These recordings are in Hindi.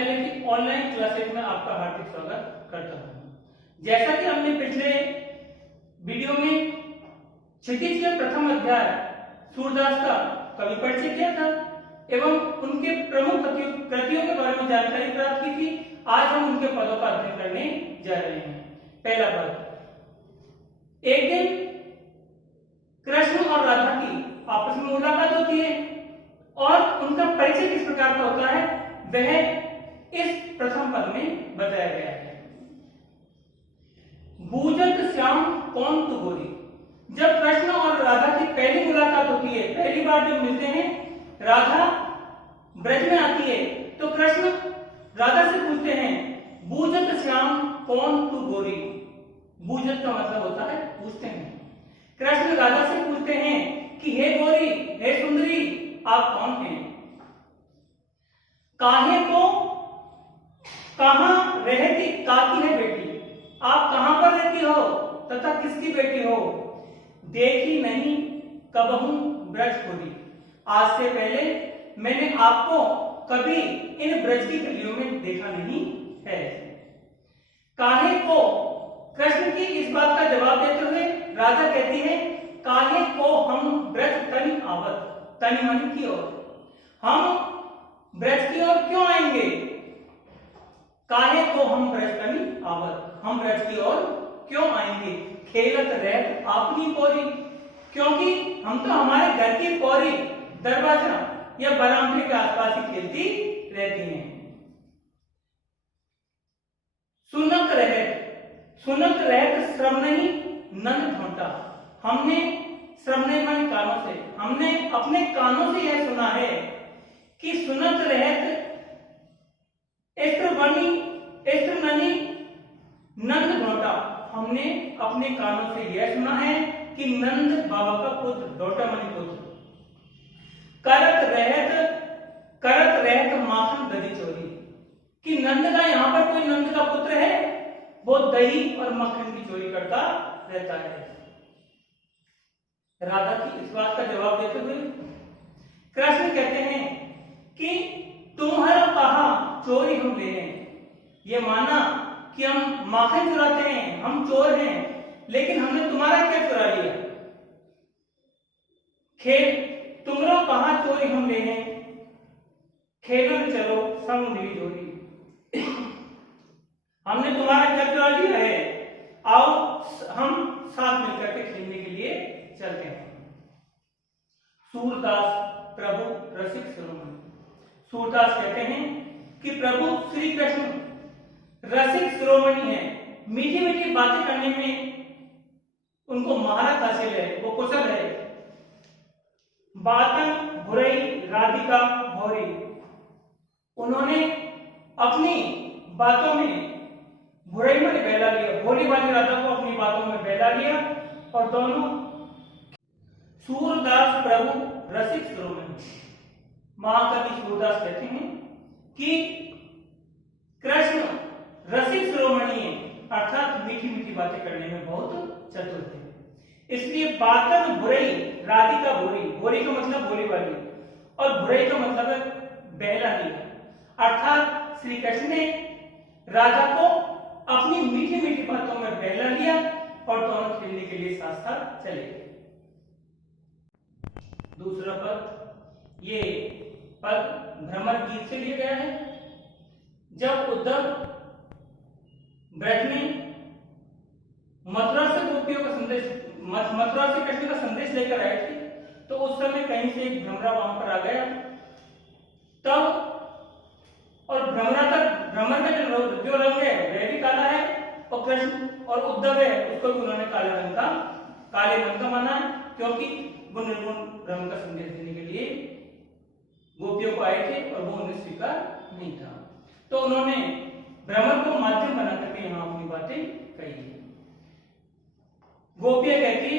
चैनल की ऑनलाइन क्लासेस में आपका हार्दिक स्वागत करता हूं। जैसा कि हमने पिछले वीडियो में क्षितिज के प्रथम अध्याय सूरदास का कवि परिचय किया था एवं उनके प्रमुख कृतियों के बारे में जानकारी प्राप्त की थी। आज हम उनके पदों का अध्ययन करने जा रहे हैं। पहला पद, एक दिन कृष्ण और राधा की आपस में मुलाकात होती है और उनका परिचय किस प्रकार का होता है वह इस प्रथम पद में बताया गया है। बूझत श्याम कौन तू गोरी। जब कृष्ण और राधा की पहली मुलाकात होती है, पहली बार जब मिलते हैं, राधा ब्रज में आती है तो कृष्ण राधा से पूछते हैं बूझत श्याम कौन तू गोरी। बूझत का मतलब होता है पूछते हैं। कृष्ण राधा से पूछते हैं कि हे गोरी, हे सुंदरी, आप कौन हैं? काहे को कहां रहती काकी है बेटी, आप कहां पर रहती हो तथा किसकी बेटी हो? देखी नहीं कबहू ब्रज खोरी। आज से पहले मैंने आपको कभी इन ब्रज की गलियों में देखा नहीं है। काहे को, कृष्ण की इस बात का जवाब देते हुए राधा कहती है काहे को हम ब्रज तनि आवत, तनि मानी की ओर, हम ब्रज की ओर क्यों आएंगे? काहे को हम ब्रज तनि आवत, हम ब्रज की ओर क्यों आएंगे? खेलत रहत आपनी पौरी, क्योंकि हम तो हमारे घर की पौरी, दरवाजा या बरामदे के आसपास ही खेलती रहती हैं। सुनत रहत, सुनत रहत श्रवणही नंद ढोंटा, हमने श्रवण मन कानों से, हमने अपने कानों से यह सुना है कि सुनत रहत एस्त्र ननी नंद ढोंटा, हमने अपने कानों से यह सुना है कि नंद बाबा का पुत्र, ढोंटा मणि पुत्र, करत रहत माखन दही चोरी, कि नंद का यहाँ पर कोई नंद का पुत्र है, वो दही और मक्खन की चोरी करता रहता है। राधा की इस बात का जवाब देते हुए कृष्ण कहते हैं कि तुम्हारा कहा चोरी हम ले हैं। ये माना कि हम माखन चुराते हैं, हम चोर हैं, लेकिन हमने तुम्हारा क्या चुरा लिया? खेल तुमरो कहा चोरी हम ले हैं, खेलन चलो संग मिली जोड़ी। हमने तुम्हारा क्या चुरा लिया है, आओ हम साथ मिलकर के खेलने के लिए चलते हैं। सूरदास प्रभु रसिक शिरोमणि। सूरदास कहते हैं कि प्रभु श्री कृष्ण रसिक शिरोमणि है, मीठी मीठी बातें करने में उनको महारत हासिल है, वो कुशल है। बातन भुरई राधिका भौरी, उन्होंने अपनी बातों में भुरई में बहला लिया, भोली वाली राधा को अपनी बातों में बहला लिया और दोनों। सूरदास प्रभु रसिक शिरोमणि। महाकवि सूरदास कहते हैं कि कृष्ण रसिक शिरोमणि है, अर्थात मीठी मीठी बातें करने में बहुत चतुर थे। इसलिए बातन भुरई राधिका भोरी, भोरी का मतलब भोली वाली और भुरई का मतलब है बहला लिया, अर्थात श्री कृष्ण ने राधा को अपनी मीठी मीठी बातों में बहला लिया और दोनों खेलने के लिए साथ साथ चले गए। दूसरा पद, ये पद भ्रमर गीत से लिया गया है। जब उद्धव ब्रज में मथुरा से गोपियों का संदेश, मथुरा से कृष्ण का संदेश लेकर आए थे, तो उस समय कहीं से एक भ्रमरा वहां पर आ गया। तब और भ्रमर का जो रंग है वह भी काला है और कृष्ण और उद्धव है उसको भी उन्होंने काले रंग का माना है, क्योंकि वो निर्गुण ब्रह्म का संदेश देने के लिए गोपियों को आए थे और वो उन्हें स्वीकार नहीं था। तो उन्होंने भ्रमर को माध्यम बना करके यहाँ अपनी बातें कही। गोपियां कहती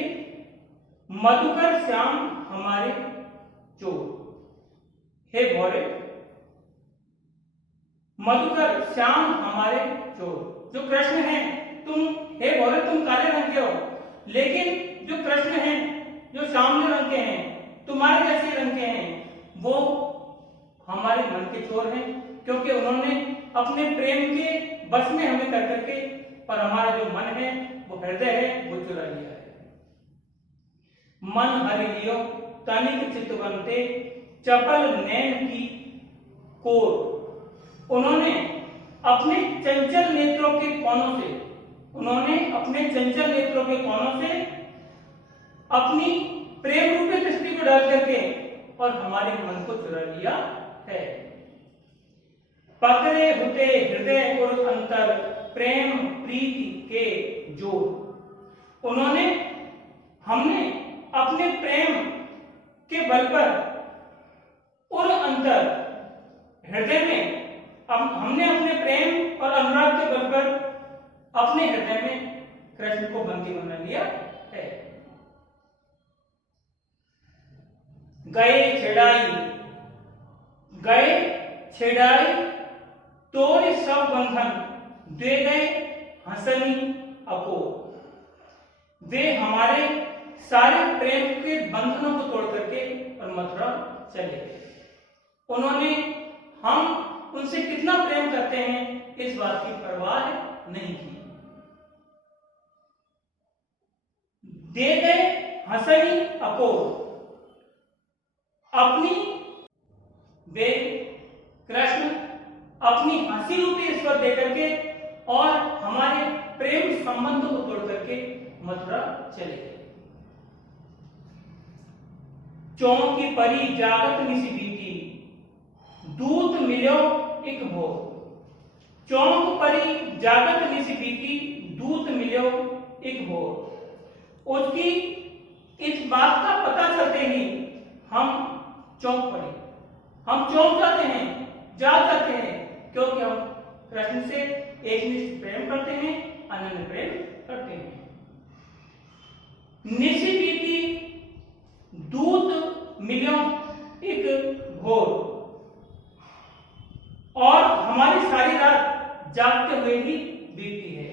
मधुकर श्याम हमारे चोर, हे भौरे, मधुकर श्याम हमारे चोर। जो कृष्ण है, तुम हे भौरे तुम काले रंग के हो, लेकिन जो कृष्ण है जो श्यामले रंग के हैं, तुम्हारे जैसे रंग के हैं, वो हमारे मन के चोर हैं, क्योंकि उन्होंने अपने प्रेम के बस में हमें कर करके और हमारा जो मन है, वो हृदय है, वो चुरा लिया है। मन हरि लियो तनिक चितवंते चपल नैन की कोर। उन्होंने अपने चंचल नेत्रों के कोनों से अपनी प्रेम रूपी दृष्टि को डाल करके और हमारे मन को चुरा लिया है। पकड़े हुते हृदय और अंतर प्रेम प्रीति के जोर। हमने अपने प्रेम के बल पर और अंतर हृदय में हमने अपने प्रेम और अनुराग के बल पर अपने हृदय में कृष्ण को बंदी बना लिया है। गए छेड़ाई तोड़ सब बंधन दे गए हंसनी अको। वे हमारे सारे प्रेम के बंधनों को तोड़ करके और मथुरा चले गए। हम उनसे कितना प्रेम करते हैं इस बात की परवाह नहीं की। दे गए हंसनी अको। वे कृष्ण अपनी हंसी रूपी ईश्वर देकर के और हमारे प्रेम संबंध को तोड़ करके मथुरा चले गए। चौकी परी जागत निसी बीती दूत मिलो एक भोर। चौक परी जागत निसी बीती दूत मिलो एक भोर। उसकी इस बात का पता चलते ही हम चौंक पड़े, हम चौंक जाते हैं, जाग जाते हैं, क्योंकि हम कृष्ण से एकनिष्ठ प्रेम करते हैं, अनन्य प्रेम करते हैं। निशी बीती दूत मिलो एक भोर। और हमारी सारी रात जागते हुए ही बीती है।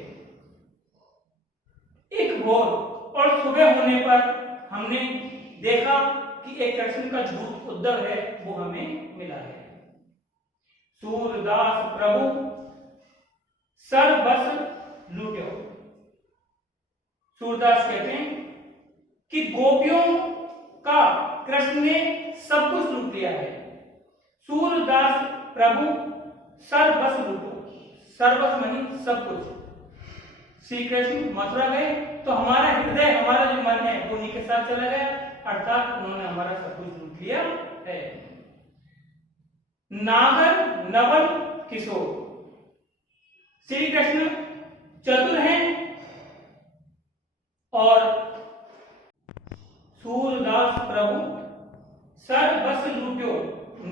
एक भोर और सुबह होने पर हमने देखा कि एक कृष्ण का दूत उद्धव है, वो हमें मिला है। सूरदास प्रभु सर्वस लूट्यो। सूरदास कहते हैं कि गोपियों का कृष्ण ने सब कुछ लूट लिया है। सूरदास प्रभु सर्वस लूटो। सर्वस मानी सब कुछ। श्री कृष्ण मथुरा गए तो हमारा हृदय, हमारा जो मन है वो उन्हीं के साथ चला गया, अर्थात उन्होंने हमारा सब कुछ लूट लिया है। नागर नवल किशोर। श्री कृष्ण चतुर हैं और सूरदास प्रभु सर्वस लूट्यो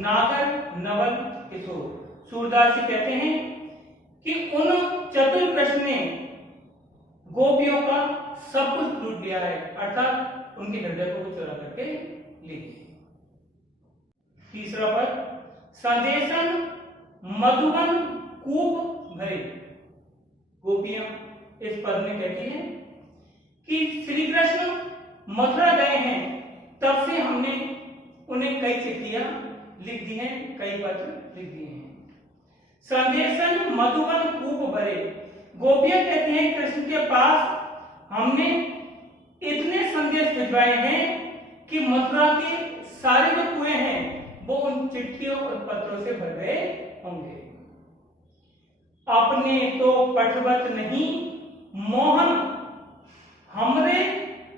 नागर नवल किशोर। सूरदास जी कहते हैं कि उन चतुर कृष्ण ने गोपियों का सब कुछ लूट लिया है, अर्थात उनके हृदय को चुरा करके ले लिया। तीसरा पद संदेशन मधुबन कूप भरे। गोपियां इस पद में कहती हैं कि श्री कृष्ण मथुरा गए हैं, तब से हमने उन्हें कई चिट्ठियां लिख दी हैं, कई पत्र लिख दिए हैं। संदेशन मधुबन कूप भरे। गोपियां कहती हैं कृष्ण के पास हमने इतने संदेश भिजवाए हैं कि मथुरा के सारे जो कुएं हैं वो उन चिट्ठियों और पत्रों से भर गए होंगे। अपने तो पठवत नहीं मोहन हमरे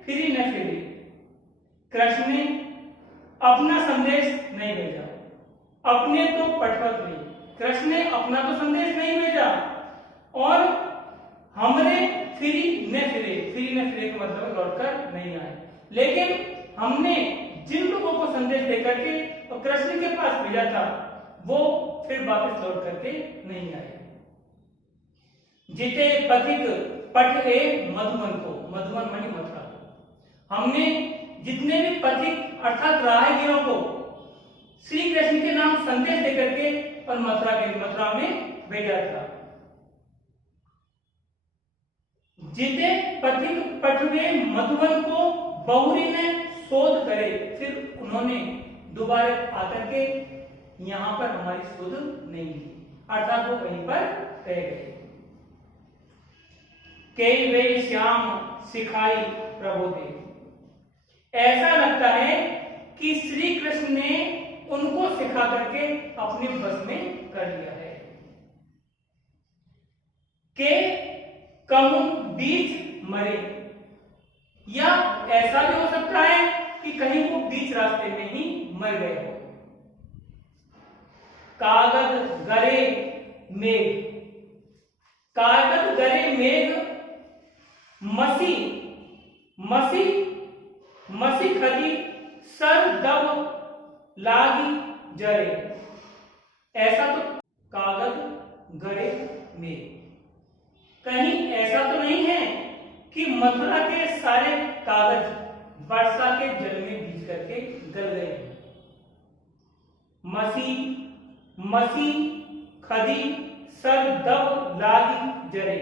फिरी न फिरी। कृष्ण ने अपना संदेश नहीं भेजा। अपने तो पठवत नहीं, कृष्ण ने अपना तो संदेश नहीं भेजा और हमरे फिरी न फिरे। फिरी न फिरे का मतलब लौटकर नहीं आए। लेकिन हमने जिन लोगों को संदेश देकर के और कृष्ण के पास भेजा था वो फिर वापस लौट करके नहीं आए। जिते पथिक पठ ए मधुबन को, मधुबन मानी मथुरा को, हमने जितने भी पथिक अर्थात राहगीरों को श्री कृष्ण के नाम संदेश देकर के और मथुरा में भेजा था। जिते पथिक पठवे मधुबन को बहुरी ने शोध करे। फिर उन्होंने दोबारा आकर के यहाँ पर हमारी सुध नहीं थी, अर्थात वो वहीं पर रह गए। कई वे श्याम सिखाई प्रभु दे, ऐसा लगता है कि श्री कृष्ण ने उनको सिखा करके अपने बस में कर लिया है। के कहूं बीच मरे, या ऐसा भी हो सकता है कि कहीं वो बीच रास्ते में ही मर गए हो। कागज गरे मेघ, कागज गरे मेघ मसी मसी मसी खदी सर दब लागी जरे, ऐसा तो कागज गरे मेघ, कहीं ऐसा तो नहीं है कि मथुरा के सारे कागज वर्षा के जल में भीग करके गल गए। मसी मसी खदी सर दब लागी जरे,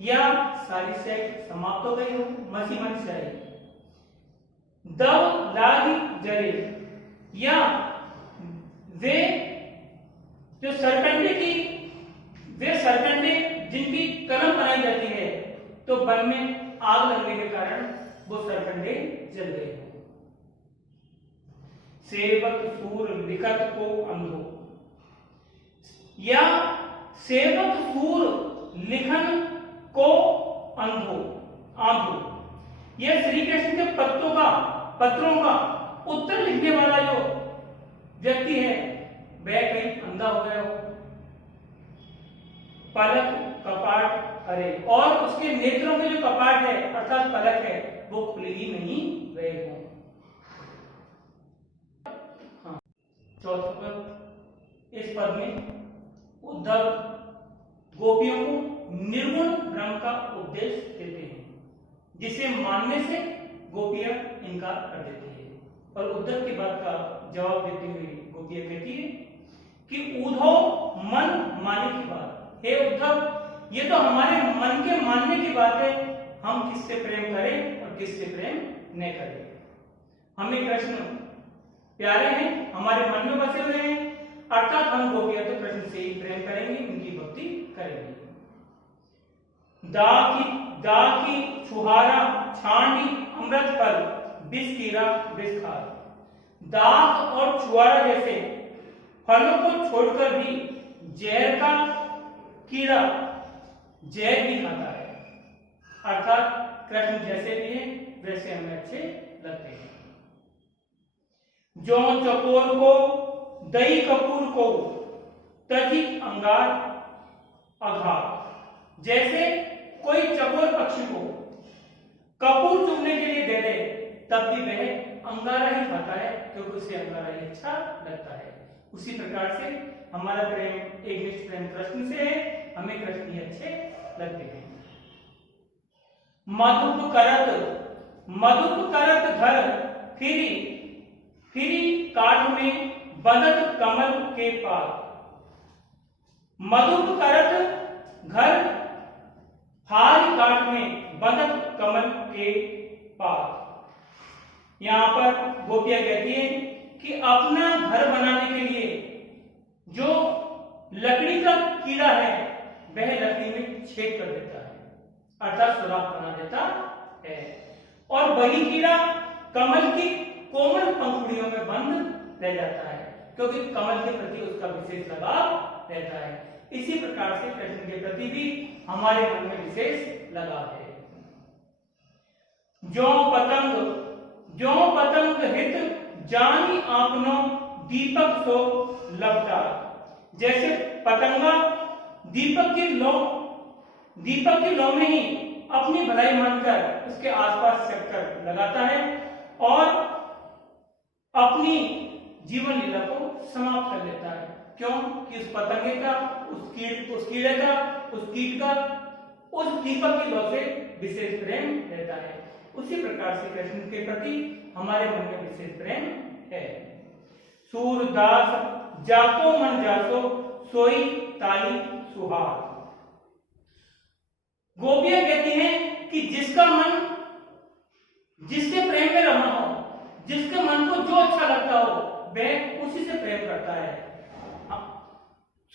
या सारी सेट समाप्त हो गई हो, मसी मन शायरी, दब लागी जरे, या वे जो सरकंडे की, वे सरकंडे जिनकी कलम बनाई जाती है तो वन में आग लगने के कारण वो सरकंडे जल गए। सेवक सूर लिखत को अंधो, या सेवक सूर लिखन को अंधो आंधो, यह श्री कृष्ण के पत्रों का उत्तर लिखने वाला जो व्यक्ति है वह कहीं अंधा हो गया हो। पलक कपाट अरे, और उसके नेत्रों में जो कपाट है अर्थात पलक है वो खुले ही नहीं गए हो। हाँ, चौथा पद, इस पद में उद्धव गोपियों को निर्गुण ब्रह्म का उपदेश देते हैं, जिसे मानने से गोपियां इनकार कर देती है। और उद्धव की बात का जवाब देते हुए गोपियां कहती है कि उद्धव मन माने की बात, हे उद्धव ये तो हमारे मन के मानने की बात है, हम किससे प्रेम करें और किससे प्रेम न करें। हमें कृष्ण प्यारे हैं, हमारे मन में बसे हुए हैं, अर्थात हम गोपियां तो कृष्ण से ही प्रेम करेंगे, उनकी भक्ति करेंगे। दा की छुहारा छांडी अमृत फल विष कीड़ा विष खार, दाग और छुहारा जैसे फलों को छोड़कर भी जहर का कीड़ा जहर भी खाता है, अर्थात कृष्ण जैसे भी हैं वैसे हमें अच्छे लगते हैं। जो चकोर को दही कपूर को तजी अंगार आघात, जैसे कोई चकोर पक्षी को कपूर चुगने के लिए दे दे तब भी वह अंगारा ही खाता है, क्योंकि उसे अंगारा ही अच्छा लगता है। उसी प्रकार से हमारा प्रेम एक निष्ठ प्रेम कृष्ण से है, हमें कृष्ण ही अच्छे लगते हैं। मधुप करत घर फिरी काठ में बदत कमल के पात, मधुप करत घर हारी काठ में बदत कमल के पात। यहां पर गोपियां कहती है कि अपना घर बनाने के लिए जो लकड़ी का कीड़ा है वह लकड़ी में छेद कर देता है, अर्थात सुराख बना देता है, और वही कीड़ा कमल की कोमल पंखुड़ियों में बंद रह जाता है, क्योंकि कमल के प्रति उसका विशेष लगाव रहता है। इसी प्रकार से कृष्ण के प्रति भी हमारे मन में विशेष लगाव है। जो पतंग हित जानी आपनो दीपक सो लपटा, जैसे पतंगा दीपक की लौ में ही अपनी भलाई मानकर उसके आसपास चक्कर लगाता है और अपनी जीवन लीला को समाप्त कर देता है। क्यों कि उस पतंगे का, उस कीड़े का, उस कीट का उस दीपक की लौ से विशेष प्रेम रहता है। उसी प्रकार से कृष्ण के प्रति हमारे मन में विशेष प्रेम है। सूरदास जाको मन जासो सोई ताई सुहाग, गोपियां कहती हैं कि जिसका मन जिसके प्रेम में रमना हो, जिसके मन को जो अच्छा लगता हो वह उसी से प्रेम करता है।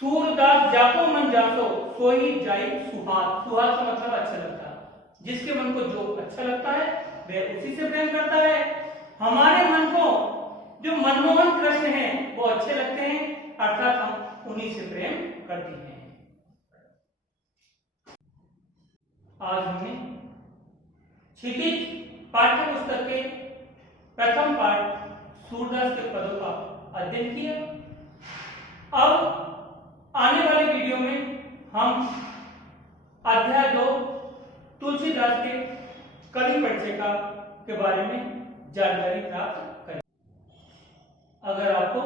सूरदास जाको मन जासो सोई जाई सुहाग। सुहाग का मतलब अच्छा लगता है। जिसके मन को जो अच्छा लगता है वह उसी से प्रेम करता है। हमारे मन को जो मनमोहन कृष्ण हैं वो अच्छे लगते हैं, अर्थात हम उन्हीं से प्रेम करते हैं। आज हमने क्षितिज पाठ्य पुस्तक के प्रथम पाठ सूरदास के पदों का अध्ययन किया। अब आने वाले वीडियो में हम अध्याय 2 तुलसीदास के कलि परिचय के बारे में जानकारी प्राप्त करें। अगर आपको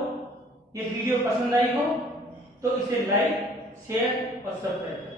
ये वीडियो पसंद आई हो तो इसे लाइक, शेयर और सब्सक्राइब करें।